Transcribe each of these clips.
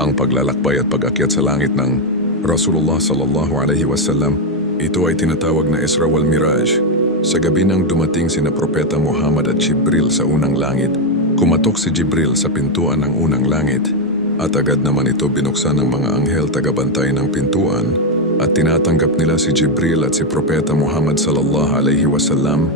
Ang paglalakbay at pag-akyat sa langit ng Rasulullah sallallahu alaihi wasallam, ito ay tinatawag na Isra wal Miraj. Sa gabi nang dumating sina Propeta Muhammad at Jibril sa unang langit, kumatok si Jibril sa pintuan ng unang langit at agad naman ito binuksan ng mga anghel tagabantay ng pintuan at tinatanggap nila si Jibril at si Propeta Muhammad sallallahu alaihi wasallam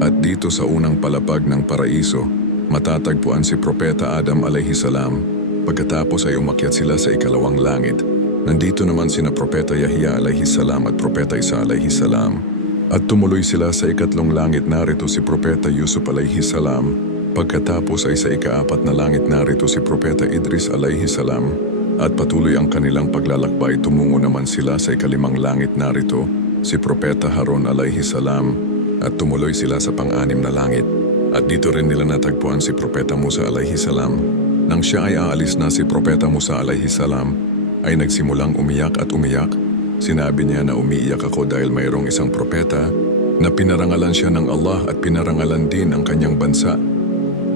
at dito sa unang palapag ng paraiso, matatagpuan si Propeta Adam alaihi salam. Pagkatapos ay umakyat sila sa ikalawang langit. Nandito naman sina Propeta Yahya alaihi salam at Propeta Isa alaihi salam. At tumuloy sila sa ikatlong langit narito si Propeta Yusuf alaihi salam. Pagkatapos ay sa ikaapat na langit narito si Propeta Idris alaihi salam. At patuloy ang kanilang paglalakbay tumungo naman sila sa ikalimang langit narito si Propeta Harun alaihi salam at tumuloy sila sa pang-anim na langit. At dito rin nila natagpuan si Propeta Musa alaihi salam. Nang siya ay aalis na si Propeta Musa alaihi salam, ay nagsimulang umiyak at umiyak. Sinabi niya na umiiyak ako dahil mayroong isang propeta na pinarangalan siya ng Allah at pinarangalan din ang kanyang bansa.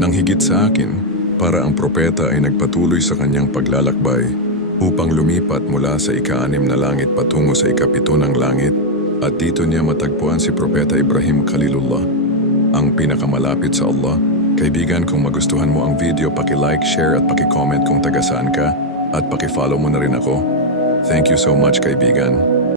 Nang higit sa akin, para ang propeta ay nagpatuloy sa kanyang paglalakbay upang lumipat mula sa ika-anim na langit patungo sa ikapito ng langit at dito niya matagpuan si Propeta Ibrahim Khalilullah, ang pinakamalapit sa Allah. Kaibigan, kung magustuhan mo ang video, paki-like, share at paki-comment kung taga saan ka at paki-follow mo na rin ako. Thank you so much, kaibigan.